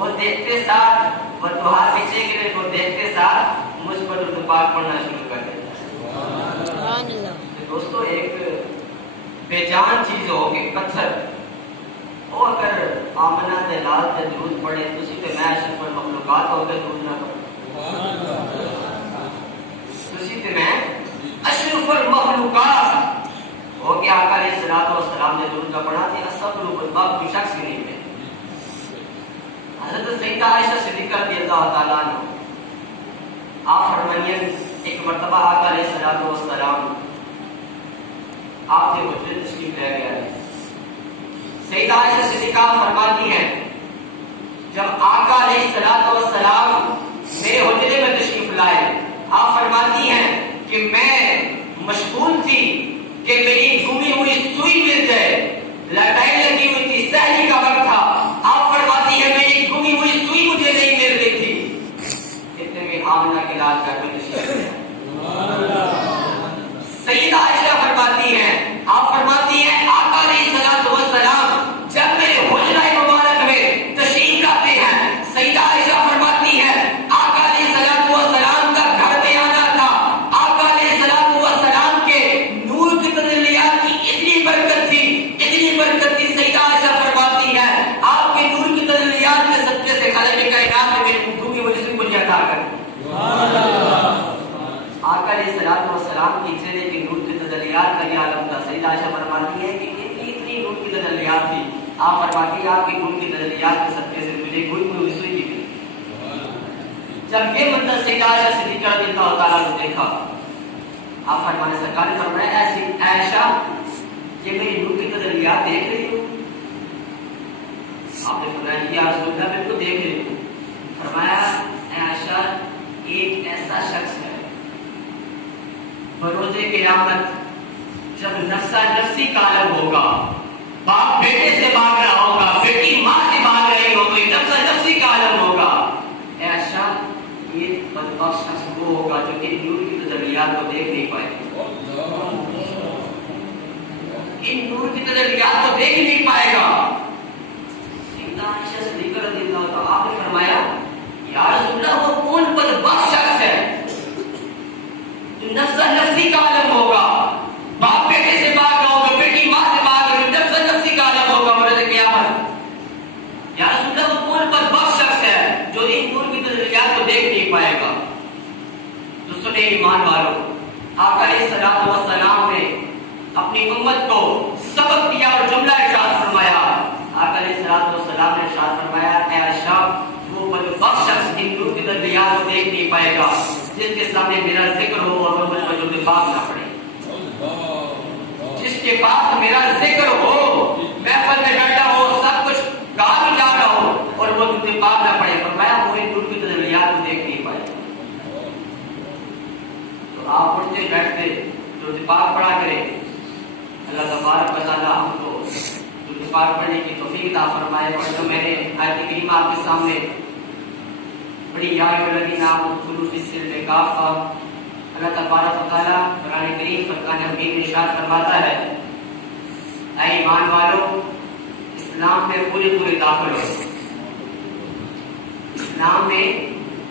وہ دیکھتے ساتھ وہ دوہا پیچھے گرے کو دیکھتے ساتھ مجھ پر درود پاک پڑھنا شروع کر دیتا. دوستو ایک بے جان چیز ہوگی پتھر وہ اگر آمنہ دے لال تے درود پڑھے تسی تے میں اشرف المخلوقات ہو کے درود نہ پڑھے تسی تے میں اشرف المخلوقات ہو گیا. آقا علیہ الصلوۃ والسلام نے درود نہ پڑھا تے اصحاب الباب کوئی شخص ہی نہیں ہے. حضرت سیدہ عائشہ صدیقہ رضی اللہ تعالیٰ عنہ آپ فرمائیے ایک مرتبہ آقا علیہ الصلوۃ والسلام آپ کے حجرے تشریف لے گئے ہیں. سیدہ عائشہ صدیقہ فرماتی ہیں جب آقا علیہ الصلوۃ والسلام میرے حجرے میں تشریف لائے آپ فرماتی ہیں کہ میں مشغول تھی کہ میری گمی ہوئی سوئی مل جائے. لڑائی لگی ہوئی تھی سحری کا وقت تھا. آپ فرماتی ہے میری گمی ہوئی سوئی مجھے نہیں مل رہی تھی. اتنے میں آمنہ کے لال گھر میں تشریف لائے. سیدہ عائشہ فرماتی ہیں آپ فرماتی ہیں آقا علیہ الصلوۃ والسلام جب میرے حجرہ مبارک میں تشریف لاتے ہیں سیدہ عائشہ فرماتی ہیں آقا علیہ الصلوۃ والسلام کا گھر میں آنا تھا. آقا علیہ الصلوۃ والسلام کے نور کی تجلیات کی اتنی برکت تھی سیدہ عائشہ فرماتی ہے آپ کے نور کی تجلیات کے صدقے سے خالق کائنات نے میری گفتگو کی وجہ سے عطا کر آقا علیہ الصلوۃ والسلام کی چہرے کی نور کی تجلیات کا یہ عالم تھا. سیدہ عائشہ فرماتی ہے کہ اتنی نور کی تجلیات تھی. آپ فرماتی ہیں آپ کی نور کی تجلیات کے صدقے سے مجھے کوئی سوئی نہیں ملی. جب یہ منظر سیدہ عائشہ صدیقہ رضی اللہ تعالیٰ نے دیکھا آپ فرمانے سرکار نے فرمایا ایسی عائشہ یہ میری نور کی تجلیات دیکھ رہی ہو. آپ نے فرمایا کہ یا رسول اللہ بالکل دیکھ رہی ہوں. فرمایا عائشہ ایک ایسا شخص ہے بروز قیامت جب نفسا نفسی کا عالم ہوگا باپ بیٹے سے بھاگ رہا ہوگا بیٹی ماں سے بھاگ رہی ہوگی نفسا نفسی کا عالم ہوگا. عائشہ یہ بدبخت شخص وہ ہوگا جو ان نور کی تجلیات کو دیکھ نہیں پائے ان نور کی تجلیات کو دیکھ نہیں پائے گا. سیدہ عائشہ صدیقہ رضی اللہ تعالیٰ آپ نے فرمایا یا رسول اللہ وہ کون بدبخت شخص ہے نفس نفسی کا عالم ہوگا باپ بیٹے سے بھاگ رہا ہوگا بیٹی ماں سے بھاگ رہی نفس نفسی کا عالم ہوگا مرد قیامت. یا رسول اللہ وہ کون بدبخت شخص ہے جو ان نور کی تجلیات کو دیکھ نہیں پائے گا. تو سنے ایمان والو آقا علیہ الصلوۃ والسلام نے اپنی امت کو سبق دیا اور جملہ ارشاد فرمایا. آقا علیہ الصلوۃ والسلام نے ارشاد فرمایا اے عائشہ وہ بدبخت شخص ان نور کی تجلیات کو دیکھ نہیں پائے گا جس کے سامنے میرا ذکر ہو اور وہ مجھ پر درود پاک نہ پڑے. جس کے پاس میرا ذکر ہو محفل میں بیٹھا ہو سب کچھ کہا بھی جا رہا ہو اور وہ درود پاک نہ پڑے. فرمایا وہ ان نور کی تجلیات کو دیکھ نہیں پائے. تو آپ اٹھتے بیٹھتے درود پاک پڑھا کریں. اللہ تبارک و تعالیٰ ہم کو درود پاک پڑھنے کی توفیق عطا فرمائے. اور جو میں نے آیت کریمہ آپ کے سامنے بڑی یا الذین آمنوا ادخلوا فی السلم کافہ اللہ تبارک و تعالیٰ قرآن کریم فرقان حمید میں ارشاد فرماتا ہے اے ایمان والو اسلام میں پورے داخل ہو اسلام میں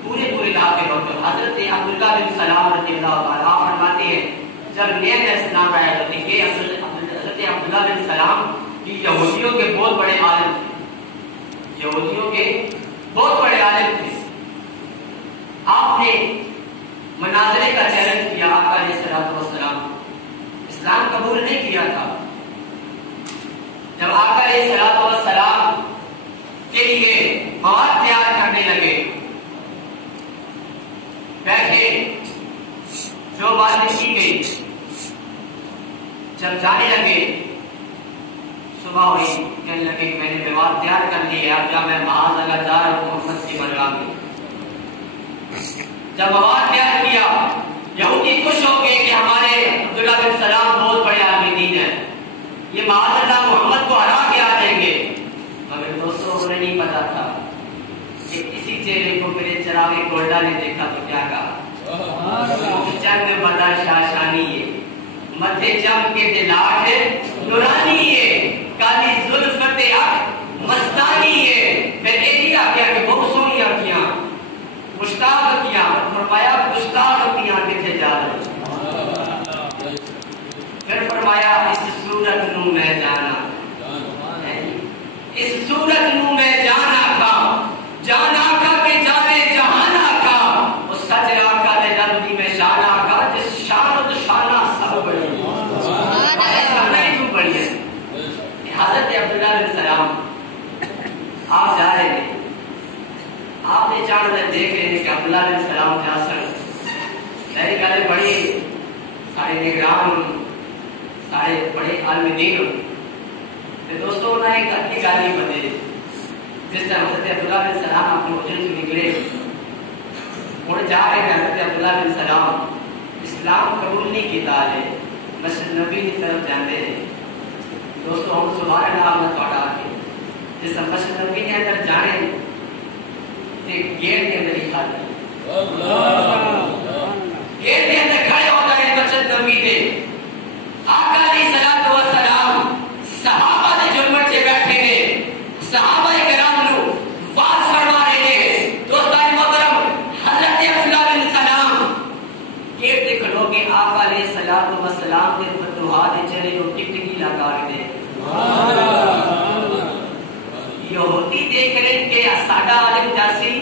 پورے داخل ہو. تو حضرت عبداللہ بن سلام رضی اللہ تعالیٰ فرماتے ہیں جب نیا اسلام آیا تو دیکھیے حضرت عبداللہ بن سلام یہودیوں کے بہت بڑے عالم تھے. یہودیوں کے بہت بڑے عالم تھے. آپ نے مناظرے کا چیلنج کیا آقا علیہ الصلوۃ والسلام اسلام قبول نہیں کیا تھا. جب آقا علیہ الصلوۃ والسلام کے لیے مواد تیار کرنے لگے بیٹھے جو باتیں کی گئی جب جانے لگے صبح ہوئی کہنے لگے میں نے مواد تیار کر لی ہے اب جب میں معاذ اللہ جا رہا ہوں محمد کی برگاہ میں. جب مواد تیار کیا یہودی خوش ہو گئے کہ ہمارے عبداللہ بن سلام بہت بڑے عالم دین ہیں یہ معاذ اللہ محمد کو ہرا کے آ جائیں گے. مگر دوستوں انہیں نہیں پتا تھا کہ کسی چہرے کو میرے چراغے گولڈا نے دیکھا تو کیا کہا چند بدا شاشانی ہے مدھے چم کے دلاٹ نورانی ہے کالی زلفت اک مستانی ہے. پھر یہ نہیں آ گیا کہ بہت یہ چاند دیکھ رہے ہیں کہ عبداللہ بن سلام جاسن میری گل بڑی سارے نگران سارے بڑے عالم دین دوستوں انہیں ایک اچھی گل نہیں بنے جس طرح حضرت عبداللہ بن سلام اپنے حجرے سے نکلے ہوں جا رہے ہیں حضرت عبداللہ بن سلام اسلام قبول نہیں کیتا ہے مسجد نبی کی طرف جاندے ہیں دوستوں ہم سبحان اللہ نے توڑا کے جس مسجد نبی کے اندر جانے تے گیٹ کے اندر ہی کھاتے گیٹ کے اندر کھڑے ہو گئے مسجد نبی کے آقا علیہ الصلوۃ والسلام صحابہ نے جمعہ سے بیٹھے ہیں صحابہ کرام نو واز فرما رہے ہیں دوستان محترم حضرت عبداللہ بن سلام گیٹ دے کھلو کے آقا علیہ الصلوۃ والسلام دے فتوحات دے چہرے کو ٹکٹکی لگا رہے ہیں یہودی دیکھ رہے کہ ساڈا عالم جاسی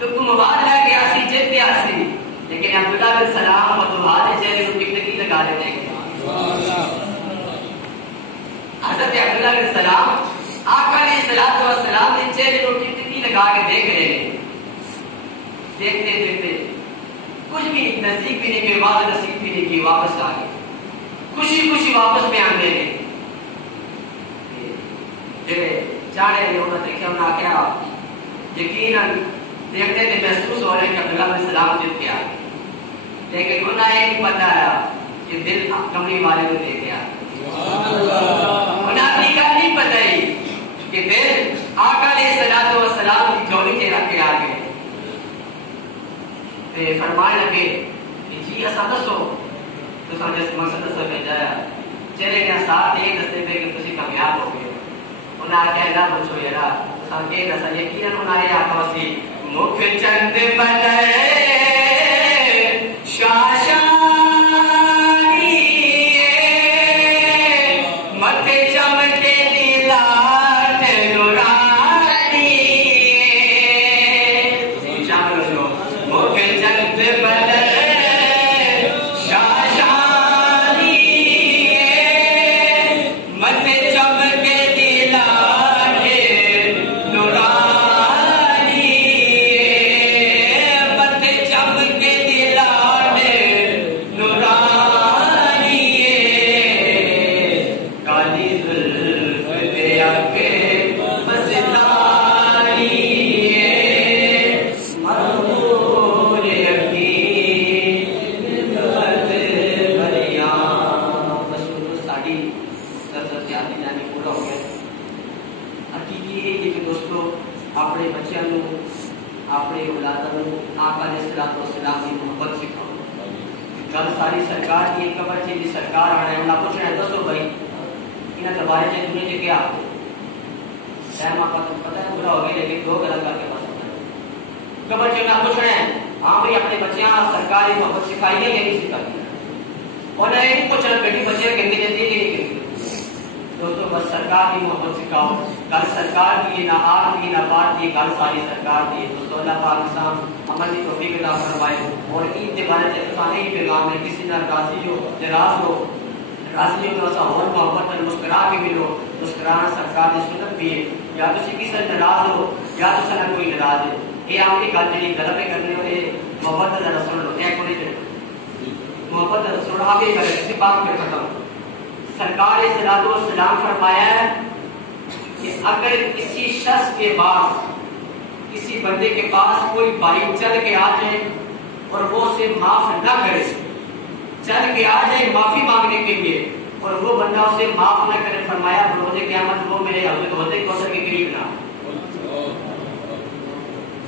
تو کمواد لے گیا سی جیت گیا سی لیکن عبداللہ بن سلام فتوحات دے چہرے کو ٹکٹکی لگا رہے ہیں حضرت عبداللہ بن سلام آقا علیہ الصلوۃ والسلام نے چہرے کو ٹکٹکی لگا کے دیکھ رہے ہیں دیکھتے دیکھتے کچھ بھی نزدیک بھی نہیں کہ واضح نصیب بھی نہیں کہ واپس آ گئے خوشی خوشی واپس میں آنے لگے چاڑے انہوں نے دیکھا انہوں نے کیا یقیناً دیکھتے تھے محسوس ہو رہے کہ عبداللہ بن سلام جیت گیا لیکن انہوں نے نہیں بتایا کہ دل کمری والے کو دے گیا انہیں اپنی گل نہیں بتائی کہ دل آقا علیہ الصلوۃ والسلام کی جھولی کے رکھ کے آ گئے فرمانے لگے کہ جی ایسا دسو تو جس مقصد دسو بھیجا چلے گیا ساتھ یہ دستے پہ کہ تسی کامیاب ہو گئے انہیں آخیا نہ پوچھو یار سب یہ دسا یقیناً انہیں یہ آخا سی مکھ چند بدلے شاشا سرکار صلوات و سلام فرمایا ہے کہ اگر کسی شخص کے پاس کسی بندے کے پاس کوئی بھائی چل کے آ جائے اور وہ اسے معاف نہ کرے چل کے آ جائے معافی مانگنے کے لیے اور وہ بندہ اسے معاف نہ کرے فرمایا روز قیامت وہ میرے حوض کوثر کے قریب نہ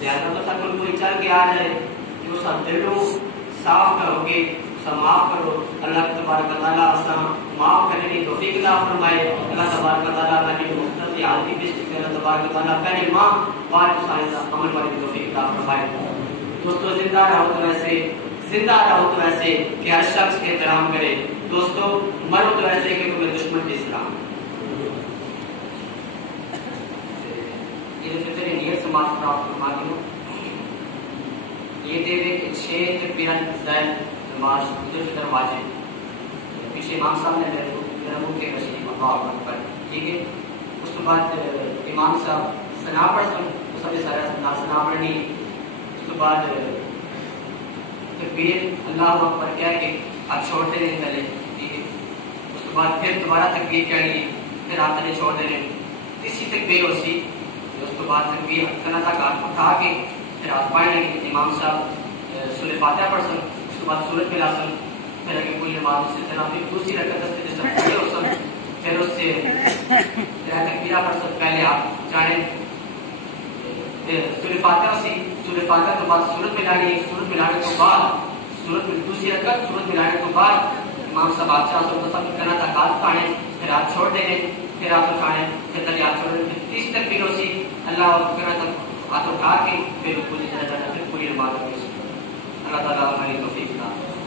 زیادہ تو کوئی چل کے آ جائے کہ اس کا دلوں صاف کرو گے معاف کرو اللہ تبارک و تعالیٰ معاف کرنے کی توفیق عطا فرمائے اللہ تبارک و تعالیٰ کی مختصر حالتی پیش کی اللہ تبارک و تعالیٰ پہلے ماں بعد سائنس عمل والے کی توفیق عطا فرمائے دوستو زندہ رہو تو ایسے کہ ہر شخص کے احترام کرے دوستو مرو تو ایسے کہ تمہیں دشمن بھی اسلام یہ فطر نیت سماج پراپت فرما دی ہوں یہ دے کہ 6 پیران زائل نماز عید الفطر واجب پیچھے امام صاحب نے میرے منہ کے تشریف اللہ اکبر ٹھیک ہے اس کے بعد امام صاحب ثنا پڑھ سن سارے سارے سنا پڑھنی، اس کے بعد تکبیر اللہ اکبر کہہ کے آپ چھوڑ دے رہے پہلے، اس کے بعد پھر دوبارہ تکبیر کہنی، پھر آپ تھلے چھوڑ دے رہے، تیسری تکبیر ہو سی، اس کے بعد تکبیر کنا تک ہاتھ اٹھا کے پھر آپ پڑھ لیں گے، امام صاحب سورہ فاتحہ پڑھ سن، اس کے بعد سورت ملا سن، پھر اگر کوئی نماز سے طرح پھر دوسری رکعت سے جس طرح کھڑے ہو سن، پھر اس سے تکبیرہ پڑھ سن، پہلے آپ جانیں سورہ فاتحہ سی، سورہ فاتحہ کے بعد سورت ملانی، سورت ملانے کے بعد سورت میں دوسری رکعت، سورت ملانے کے بعد امام صاحب آپ 400 سب کرنا تھا ہاتھ اٹھانے، پھر آپ چھوڑ دیں گے، پھر آپ اٹھانے، پھر تک آپ چھوڑ دیں گے، تیسری تکبیر ہو سی اللہ کرنا تک ہاتھ اٹھا کے پھر پوری نماز ہوگی۔ اللہ تعالیٰ ہماری توفیق عطا فرمائے۔